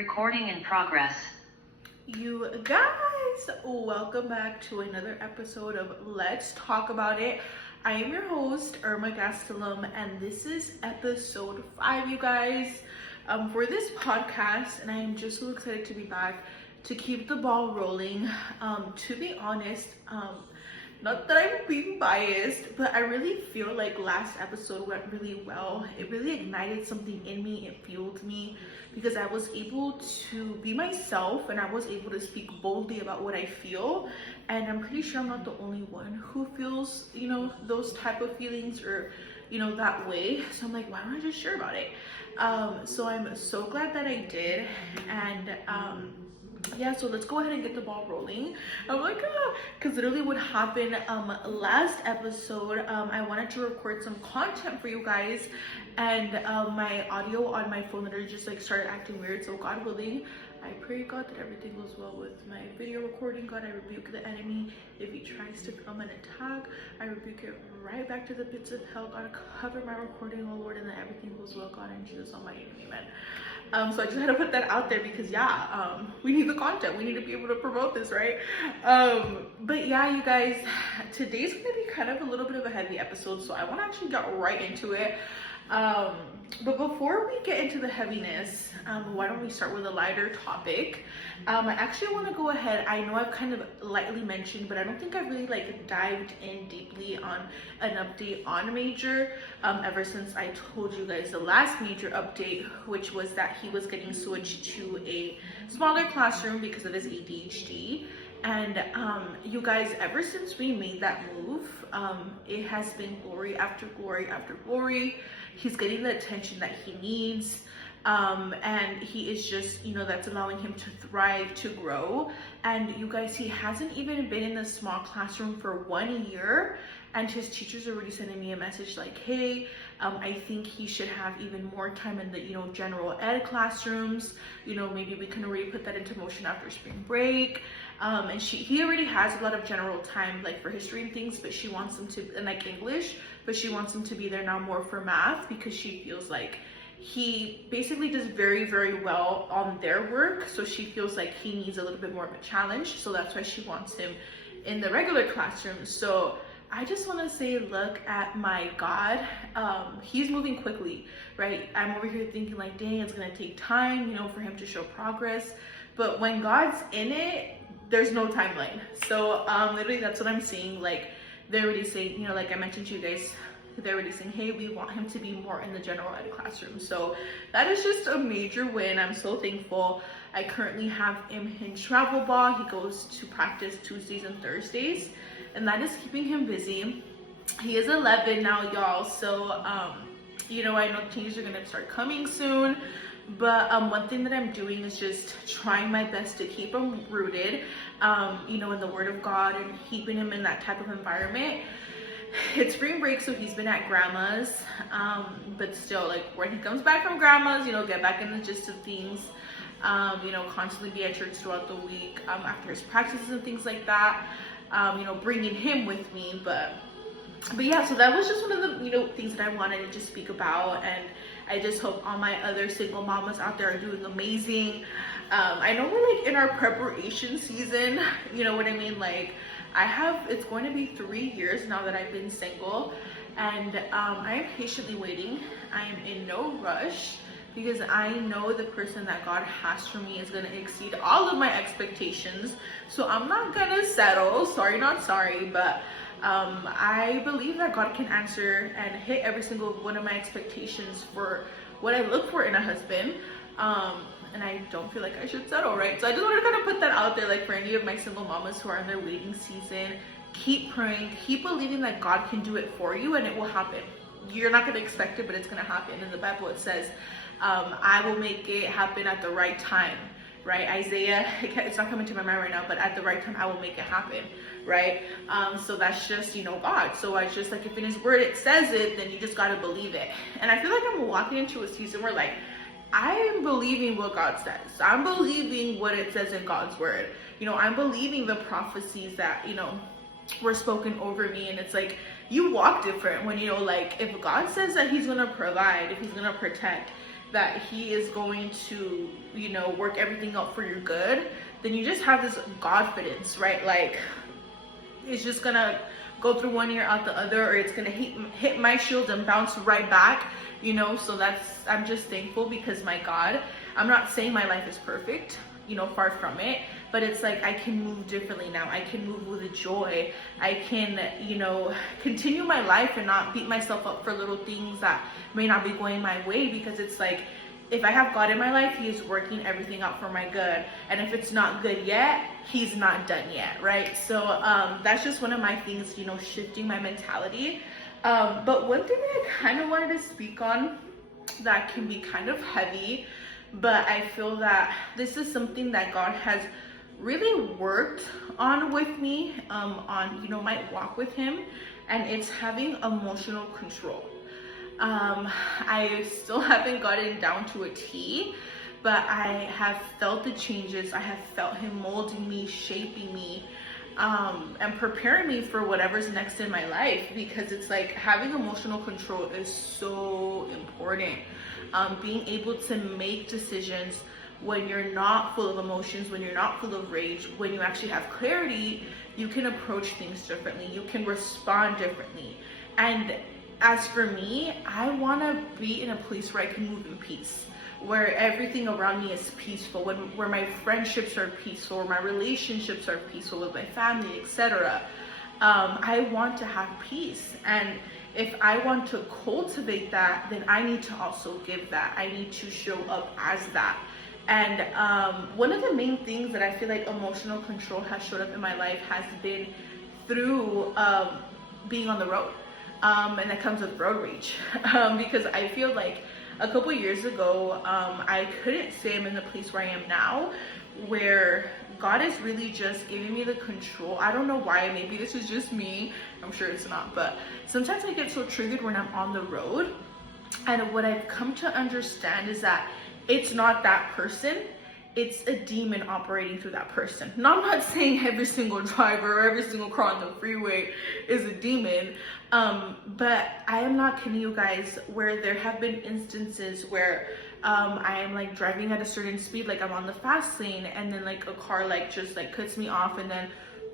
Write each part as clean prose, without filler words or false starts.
Recording in progress. You guys, welcome back to another episode of Let's Talk About It. I am your host, Irma Gastelum, and this is episode 5, you guys, for this podcast. And I am just so excited to be back to keep the ball rolling. To be honest, not that I'm being biased, but I really feel like last episode went really well. It really ignited something in me. It fueled me because I was able to be myself and I was able to speak boldly about what I feel. And I'm pretty sure I'm not the only one who feels, those type of feelings or, that way. So I'm like, why don't I just share about it? So I'm so glad that I did. And, yeah, so let's go ahead and get the ball rolling. I'm like, because literally what happened last episode, I wanted to record some content for you guys, and my audio on my phone literally just like started acting weird. So God willing, I pray God that everything goes well with my video recording. God, I rebuke the enemy if he tries to come and attack. I rebuke it right back to the pits of hell. God, cover my recording, oh Lord, and that everything goes well, God, in Jesus almighty name, amen. So I just had to put that out there because we need the content. We need to be able to promote this, right? But yeah, you guys, today's gonna be kind of a little bit of a heavy episode, so I want to actually get right into it. But before we get into the heaviness, why don't we start with a lighter topic? I actually want to go ahead. I know I've kind of lightly mentioned, but I don't think I've really like dived in deeply on an update on Major ever since I told you guys the last Major update, which was that he was getting switched to a smaller classroom because of his ADHD. And you guys, ever since we made that move, it has been glory after glory after glory. He's getting the attention that he needs, and he is just, that's allowing him to thrive, to grow. And you guys, he hasn't even been in a small classroom for 1 year, and his teachers are already sending me a message like, hey, I think he should have even more time in the, general ed classrooms. Maybe we can already put that into motion after spring break. And he already has a lot of general time, like for history and things, but she wants him to, and like English, but she wants him to be there now more for math because she feels like he basically does very, very well on their work. So she feels like he needs a little bit more of a challenge. So that's why she wants him in the regular classroom. So I just want to say, look at my God. He's moving quickly, right? I'm over here thinking like, dang, it's going to take time, for him to show progress. But when God's in it, there's no timeline. So literally that's what I'm seeing. Like they're already saying, like I mentioned to you guys, they're already saying, hey, we want him to be more in the general ed classroom. So that is just a major win. I'm so thankful. I currently have him in travel ball. He goes to practice Tuesdays and Thursdays, and that is keeping him busy. He is 11 now, y'all. So, I know changes are gonna start coming soon. But one thing that I'm doing is just trying my best to keep him rooted, in the Word of God and keeping him in that type of environment. It's spring break, so he's been at grandma's, but still, like when he comes back from grandma's, get back in the gist of things, constantly be at church throughout the week, after his practices and things like that, bringing him with me, but yeah, so that was just one of the, things that I wanted to just speak about. And I just hope all my other single mamas out there are doing amazing. I know we're like in our preparation season, you know what I mean? Like it's going to be 3 years now that I've been single, and I am patiently waiting. I am in no rush because I know the person that God has for me is going to exceed all of my expectations. So I'm not going to settle. Sorry, not sorry, but I believe that God can answer and hit every single one of my expectations for what I look for in a husband. And I don't feel like I should settle, right? So I just want to kind of put that out there, like for any of my single mamas who are in their waiting season, keep praying, keep believing that God can do it for you, and it will happen. You're not going to expect it, but it's going to happen. In the Bible, it says, I will make it happen at the right time. Right? Isaiah, it's not coming to my mind right now, but at the right time, I will make it happen, right? So that's just, God. So I just like, if in his word it says it, then you just got to believe it. And I feel like I'm walking into a season where like, I am believing what God says. I'm believing what it says in God's word. I'm believing the prophecies that, were spoken over me. And it's like, you walk different when, like, if God says that he's going to provide, if he's going to protect, that he is going to, you know, work everything out for your good, then you just have this confidence, right? Like, it's just gonna go through one ear out the other, or it's gonna hit my shield and bounce right back, you know. So I'm just thankful, because my God, I'm not saying my life is perfect, you know, far from it, but it's like I can move differently now. I can move with a joy. I can, you know, continue my life and not beat myself up for little things that may not be going my way, because it's like, if I have God in my life, he is working everything out for my good. And if it's not good yet, he's not done yet, right? So that's just one of my things, you know, shifting my mentality. But one thing that I kind of wanted to speak on that can be kind of heavy, but I feel that this is something that God has really worked on with me, on, you know, my walk with him, and it's having emotional control. I still haven't gotten down to a T, but I have felt the changes. I have felt him molding me, shaping me, and preparing me for whatever's next in my life, because it's like having emotional control is so important. Being able to make decisions when you're not full of emotions, when you're not full of rage, when you actually have clarity, you can approach things differently. You can respond differently. And as for me, I want to be in a place where I can move in peace, where everything around me is peaceful, where my friendships are peaceful, where my relationships are peaceful with my family, etc. I want to have peace. And if I want to cultivate that, then I need to also give that. I need to show up as that. And one of the main things that I feel like emotional control has showed up in my life has been through being on the road. And that comes with road rage. Because I feel like a couple years ago, I couldn't say I'm in the place where I am now, where God is really just giving me the control. I don't know why. Maybe this is just me. I'm sure it's not. But sometimes I get so triggered when I'm on the road. And what I've come to understand is that it's not that person. It's a demon operating through that person. Now, I'm not saying every single driver or every single car on the freeway is a demon, but I am not kidding you guys, where there have been instances where I am like driving at a certain speed, like I'm on the fast lane, and then like a car like just like cuts me off and then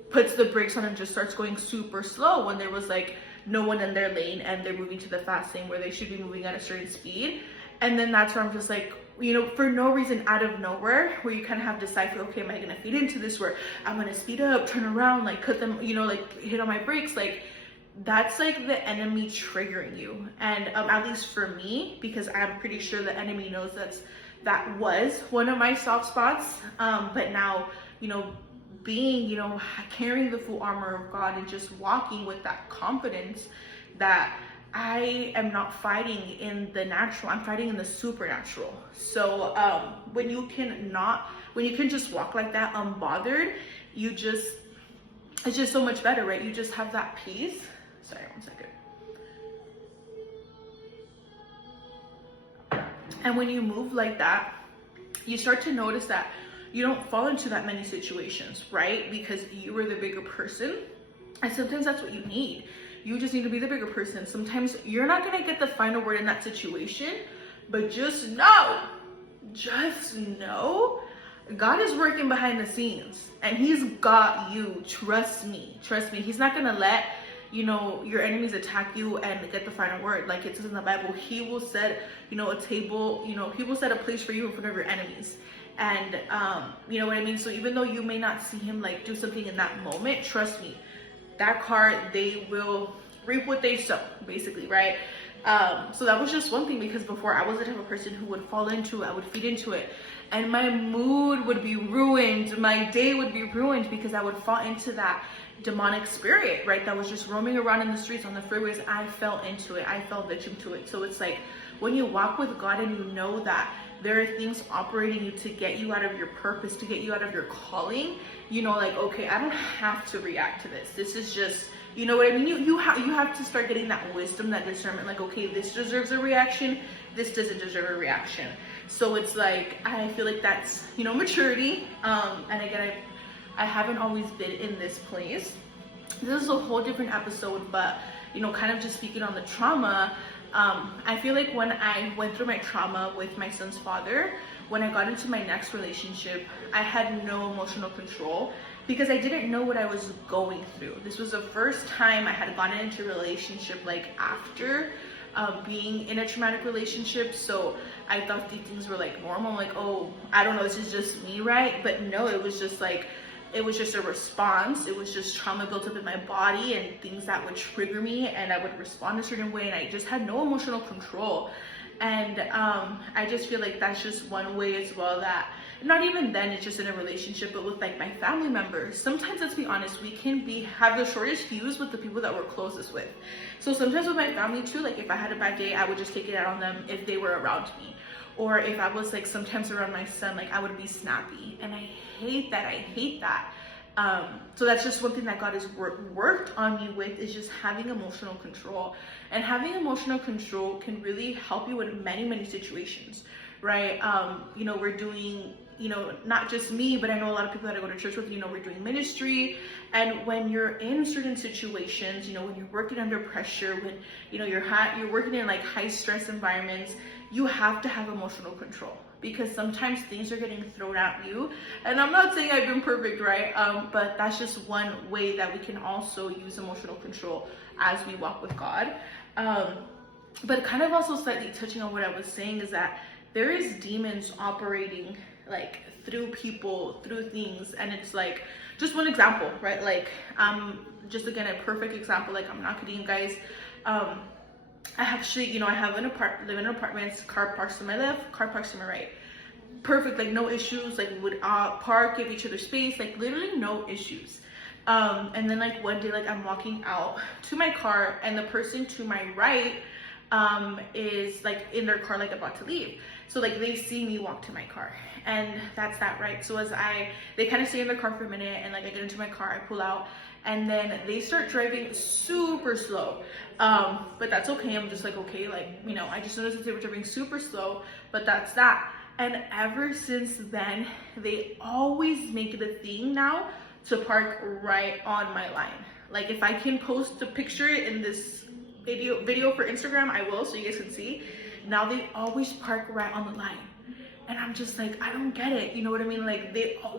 puts the brakes on and just starts going super slow when there was like no one in their lane and they're moving to the fast lane where they should be moving at a certain speed. And then that's where I'm just like, you know, for no reason, out of nowhere, where you kind of have to decipher, okay, am I going to feed into this, where I'm going to speed up, turn around, like cut them, you know, like hit on my brakes. Like, that's like the enemy triggering you. And at least for me, because I'm pretty sure the enemy knows that was one of my soft spots. But now, you know, being, you know, carrying the full armor of God and just walking with that confidence that I am not fighting in the natural, I'm fighting in the supernatural. So when you can just walk like that unbothered, it's just so much better, right? You just have that peace. Sorry, one second. And when you move like that, you start to notice that you don't fall into that many situations, right? Because you were the bigger person. And sometimes that's what you need. You just need to be the bigger person. Sometimes you're not going to get the final word in that situation, but just know, God is working behind the scenes and he's got you. Trust me. He's not going to let, you know, your enemies attack you and get the final word. Like it says in the Bible, he will set, you know, a table, you know, he will set a place for you in front of your enemies. And, you know what I mean? So even though you may not see him like do something in that moment, trust me, that car, they will reap what they sow, basically, right? So that was just one thing, because before I was the type of person who would fall into it, I would feed into it, and my mood would be ruined, my day would be ruined, because I would fall into that demonic spirit, right? That was just roaming around in the streets, on the freeways. I fell into it, I fell victim to it. So it's like, when you walk with God and you know that there are things operating you to get you out of your purpose, to get you out of your calling, you know, like, okay, I don't have to react to this. This is just, you know what I mean? You have to start getting that wisdom, that discernment, like, okay, this deserves a reaction, this doesn't deserve a reaction. So it's like, I feel like that's, you know, maturity. And again, I haven't always been in this place. This is a whole different episode, but, you know, kind of just speaking on the trauma, I feel like when I went through my trauma with my son's father, when I got into my next relationship, I had no emotional control because I didn't know what I was going through. This was the first time I had gotten into a relationship like after being in a traumatic relationship. So I thought these things were like normal. I'm like, oh, I don't know, this is just me, right? But no, it was just like, it was just a response. It was just trauma built up in my body and things that would trigger me, and I would respond a certain way, and I just had no emotional control. And I just feel like that's just one way as well, that not even then it's just in a relationship, but with like my family members, sometimes, let's be honest, we can have the shortest fuse with the people that we're closest with. So sometimes with my family too, like if I had a bad day, I would just take it out on them if they were around me. Or if I was like sometimes around my son, like I would be snappy, and I hate that. So that's just one thing that God has worked on me with, is just having emotional control. And having emotional control can really help you in many situations, right? We're doing, not just me, but I know a lot of people that I go to church with, we're doing ministry. And when you're in certain situations, when you're working under pressure, when, you're working in like high stress environments, you have to have emotional control, because sometimes things are getting thrown at you. And I'm not saying I've been perfect, right? But that's just one way that we can also use emotional control as we walk with God. But kind of also slightly touching on what I was saying is that there is demons operating like through people, through things. And it's like, just one example, right? Like, just again, a perfect example. Like, I'm not kidding you guys. I actually, live in an apartment, car parks to my left, car parks to my right. Perfect, like no issues, like we would park, give each other space, like literally no issues. And then like one day, like I'm walking out to my car, and the person to my right is like in their car, like about to leave. So like they see me walk to my car, and that's that, right? So they kind of stay in their car for a minute, and like I get into my car, I pull out, and then they start driving super slow. But that's okay. I'm just like, okay, like, I just noticed that they were driving super slow, but that's that. And ever since then, they always make it a thing now to park right on my line. Like if I can post a picture in this video for Instagram, I will, so you guys can see. Now they always park right on the line. And I'm just like, I don't get it. You know what I mean? Like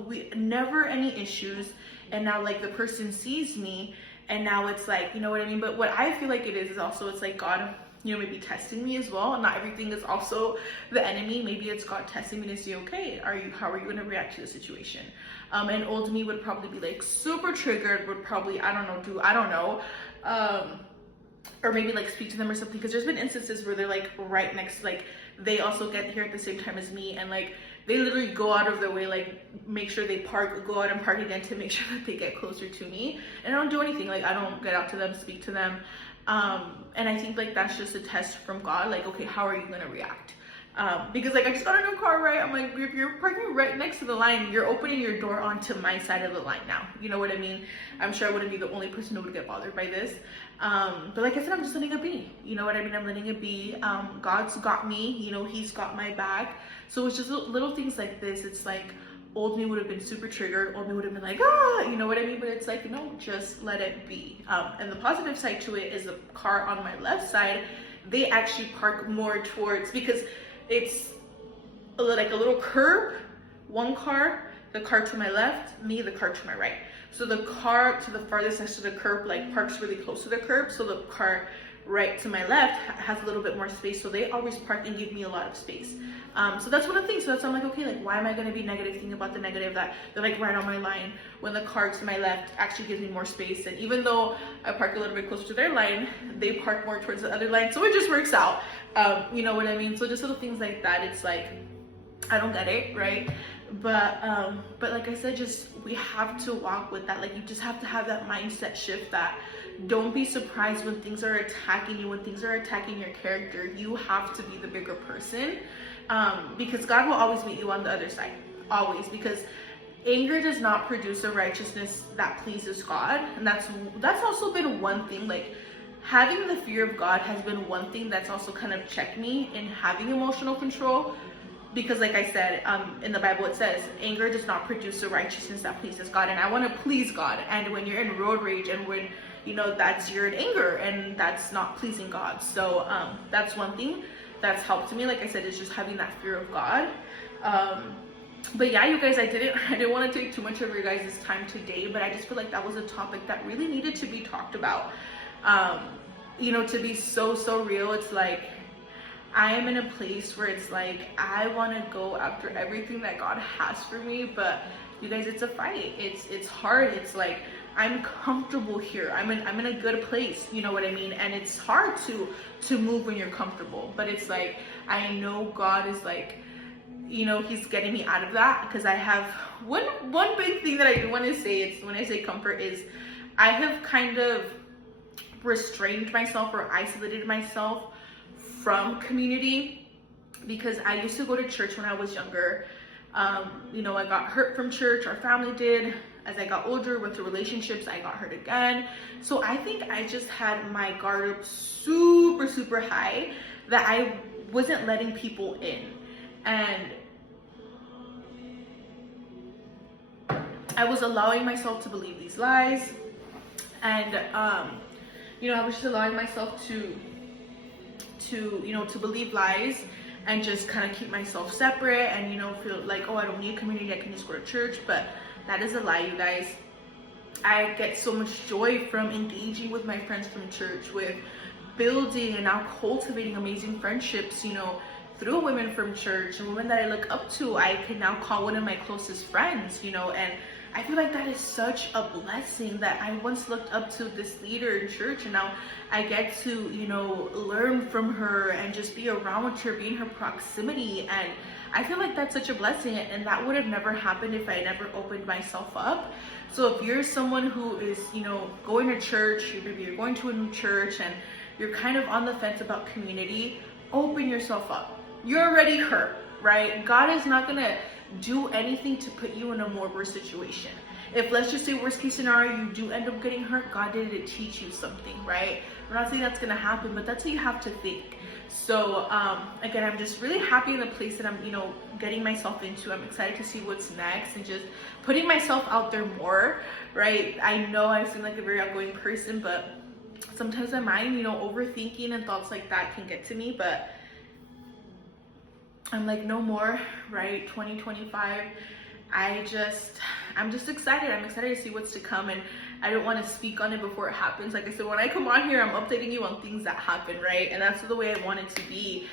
we never any issues. And now like the person sees me, and now it's like, you know what I mean? But what I feel like it is also, it's like God, maybe testing me as well. Not everything is also the enemy. Maybe it's God testing me to see, okay, how are you going to react to the situation? And old me would probably be like super triggered, would probably, I don't know. Or maybe like speak to them or something. Because there's been instances where they're like right next, like they also get here at the same time as me. And like, they literally go out of their way, like make sure they go out and park again to make sure that they get closer to me. And I don't do anything, like I don't get out to them, speak to them. And I think like that's just a test from God, like, okay, how are you gonna react? Because like I just got a new car, right? I'm like, if you're parking right next to the line, you're opening your door onto my side of the line now. You know what I mean? I'm sure I wouldn't be the only person who would get bothered by this. But like I said, I'm just letting it be. You know what I mean? I'm letting it be. God's got me, he's got my back. So it's just little things like this. It's like old me would have been super triggered. Old me would have been like, you know what I mean? But it's like, no, just let it be. And the positive side to it is the car on my left side, they actually park more towards, because it's like a little curb, one car, the car to my left, me, the car to my right. So the car to the farthest next to the curb, like parks really close to the curb. So the car right to my left has a little bit more space. So they always park and give me a lot of space. So that's one of the things. So that's, I'm like, okay, like why am I going to be negative thinking about the negative that they're like right on my line when the car to my left actually gives me more space? And even though I park a little bit closer to their line, they park more towards the other line. So it just works out. You know what I mean? So just little things like that. It's like, I don't get it, right? But like I said, just we have to walk with that. Like you just have to have that mindset shift that don't be surprised when things are attacking you, when things are attacking your character. You have to be the bigger person, because God will always meet you on the other side, always. Because anger does not produce a righteousness that pleases God, and that's also been one thing. Like having the fear of God has been one thing that's also kind of checked me in having emotional control. because like I said, in the Bible it says anger does not produce the righteousness that pleases God, and I want to please God. And when you're in road rage, and when that's, you're in anger, and that's not pleasing God. So that's one thing that's helped me, like I said, is just having that fear of God. But yeah, you guys, I didn't want to take too much of your guys' time today, but I just feel like that was a topic that really needed to be talked about. To be so real, it's like I am in a place where it's like I want to go after everything that God has for me, but you guys, it's a fight. It's hard. It's like I'm comfortable here. I'm in a good place. You know what I mean? And it's hard to move when you're comfortable. But it's like I know God is like, he's getting me out of that, because I have one big thing that I do want to say. It's when I say comfort is I have kind of restrained myself or isolated myself from community, because I used to go to church when I was younger. I got hurt from church, our family did. As I got older, went through relationships, I got hurt again. So I think I just had my guard up super high, that I wasn't letting people in. And I was allowing myself to believe these lies. And I was just allowing myself to believe lies, and just kind of keep myself separate, and feel like, oh, I don't need community, I can just go to church. But that is a lie, you guys. I get so much joy from engaging with my friends from church, with building and now cultivating amazing friendships, through women from church, and women that I look up to. I can now call one of my closest friends, and I feel like that is such a blessing, that I once looked up to this leader in church, and now I get to, learn from her and just be around her, be in her proximity. And I feel like that's such a blessing, and that would have never happened if I never opened myself up. So if you're someone who is, going to church, maybe you're going to a new church and you're kind of on the fence about community, open yourself up. You're already hurt, right? God is not gonna do anything to put you in a more worse situation. If, let's just say, worst case scenario, you do end up getting hurt, God did it to teach you something, right? We're not saying that's gonna happen, but that's how you have to think. So again, I'm just really happy in the place that I'm, getting myself into. I'm excited to see what's next, and just putting myself out there more, right? I know I seem like a very outgoing person, but sometimes my mind, overthinking and thoughts like that can get to me. But I'm like, no more, right? 2025. I'm just excited. I'm excited to see what's to come, and I don't want to speak on it before it happens. Like I said, when I come on here, I'm updating you on things that happen, right? And that's the way I want it to be.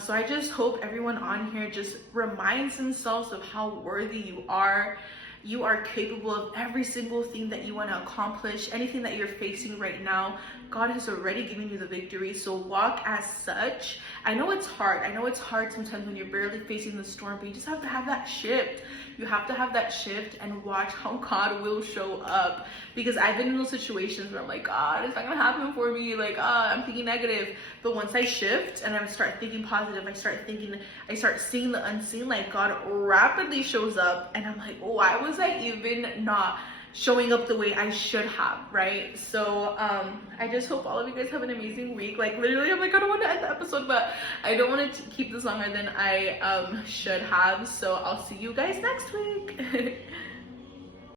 So I just hope everyone on here just reminds themselves of how worthy you are. You are capable of every single thing that you want to accomplish. Anything that you're facing right now, God has already given you the victory. So walk as such. I know it's hard. I know it's hard sometimes when you're barely facing the storm, but you just have to have that shift. You have to have that shift and watch how God will show up. Because I've been in those situations where I'm like, God, it's not gonna happen for me. Like, I'm thinking negative. But once I shift and I start thinking positive, I start seeing the unseen. Like, God rapidly shows up, and I'm like, why was I even not showing up the way I should have, right? So I just hope all of you guys have an amazing week. Like, literally, I'm like, I don't want to end the episode, but I don't want to keep this longer than I should have. So I'll see you guys next week.